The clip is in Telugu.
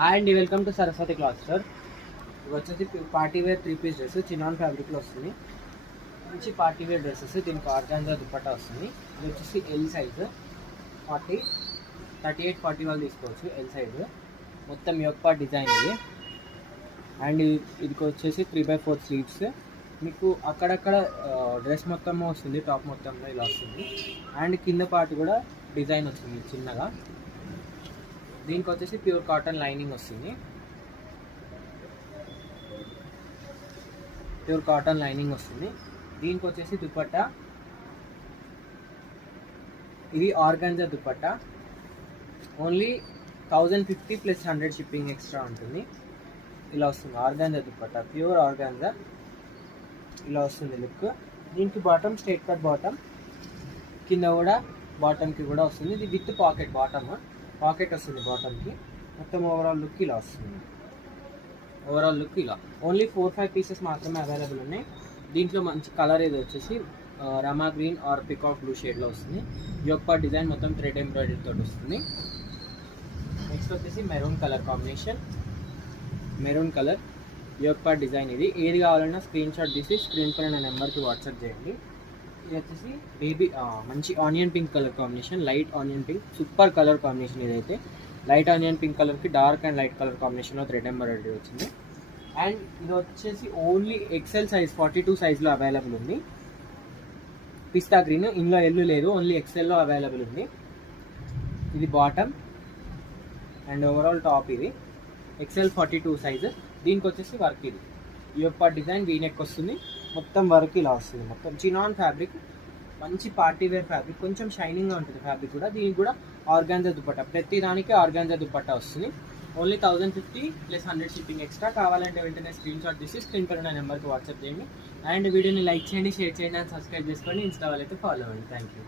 హాయ్ అండి, welcome to Saraswati cloth store. ఇవి వచ్చేసి party wear 3 piece dress chinon ఫ్యాబ్రిక్లో వస్తుంది. మంచి పార్టీ వేర్ డ్రెస్సెస్. దీనికి ఆర్గాన్జా దుపట్టా వస్తుంది. ఇది వచ్చేసి ఎల్ సైజ్ 40, 38, 40 వాళ్ళు తీసుకోవచ్చు. ఎల్ సైజ్ మొత్తం యోక్ పార్ట్ డిజైన్ ఇది. అండ్ ఇది వచ్చేసి 3/4 స్లీవ్స్. మీకు అక్కడక్కడ డ్రెస్ మొత్తం వస్తుంది, టాప్ మొత్తంలో ఇలా వస్తుంది. అండ్ కింద పార్ట్ కూడా డిజైన్ వస్తుంది చిన్నగా. దీనికి వచ్చేసి ప్యూర్ కాటన్ లైనింగ్ వస్తుంది. ప్యూర్ కాటన్ లైనింగ్ వస్తుంది. దీనికి వచ్చేసి దుపట్టా, ఇది organza dupatta. Only 1050 plus 100 shipping extra ఉంటుంది. ఇలా వస్తుంది ఆర్గాన్జా దుపట్టా, ప్యూర్ ఆర్గాన్జా. ఇలా వస్తుంది లుక్. దీనికి బాటమ్ స్ట్రైట్ కట్ బాటమ్, కింద కూడా బాటమ్కి కూడా వస్తుంది. ఇది విత్ పాకెట్, పాకెట్ వస్తుంది బాటమ్కి. మొత్తం ఓవరాల్ లుక్ ఇలా వస్తుంది. ఓవరాల్ లుక్ ఇలా. ఓన్లీ 4-5 పీసెస్ మాత్రమే అవైలబుల్ ఉన్నాయి. దీంట్లో మంచి కలర్ ఇది వచ్చేసి rama green or peacock blue షేడ్లో వస్తుంది. యోక్ పార్ట్ డిజైన్ మొత్తం థ్రెడ్ ఎంబ్రాయిడరీ తోటి వస్తుంది. నెక్స్ట్ వచ్చేసి maroon colour combination, maroon colour yoke part design. ఇది ఏది కావాలన్నా స్క్రీన్ షాట్ తీసి స్క్రీన్ పైన నా నెంబర్కి వాట్సాప్ చేయండి. ఇది వచ్చేసి బేబీ మంచి onion pink colour combination, light onion pink, super colour combination. ఇదైతే లైట్ ఆనియన్ పింక్ కలర్కి డార్క్ అండ్ లైట్ కలర్ కాంబినేషన్లో థ్రెడ్ ఎంబ్రాయిడరీ వచ్చింది. అండ్ ఇది వచ్చేసి ఓన్లీ ఎక్సెల్ సైజ్ 42 సైజ్లో అవైలబుల్ ఉంది. పిస్తా గ్రీన్, ఇందులో ఎల్లు లేదు, ఓన్లీ ఎక్సెల్లో అవైలబుల్ ఉంది. ఇది బాటమ్ అండ్ ఓవరాల్ టాప్. ఇది ఎక్సెల్ 42 సైజ్. దీనికి వచ్చేసి వర్క్. ఇది యోక్ పార్ట్ డిజైన్ వీనెక్ వస్తుంది. మొత్తం వర్క్ ఇలా వస్తుంది. మొత్తం చినాన్ ఫ్యాబ్రిక్, మంచి పార్టీ వేర్ ఫ్యాబ్రిక్, కొంచెం షైనింగ్గా ఉంటుంది ఫ్యాబ్రిక్ కూడా. దీనికి కూడా ఆర్గాన్జా దుపట్టా, ప్రతి దానికి ఆర్గాన్జా దుపట్టా వస్తుంది. Only 1050 plus 100 shipping extra. కావాలంటే వెంటనే స్క్రీన్ షాట్ తీసి స్క్రీన్ పైన నెంబర్కి వాట్సాప్ చేయండి. అండ్ వీడియోని లైక్ చేయండి, షేర్ చేయండి అండ్ సబ్స్క్రైబ్ చేసుకోండి. ఇన్స్టా వాళ్ళైతే ఫాలో అవ్వండి. Thank you.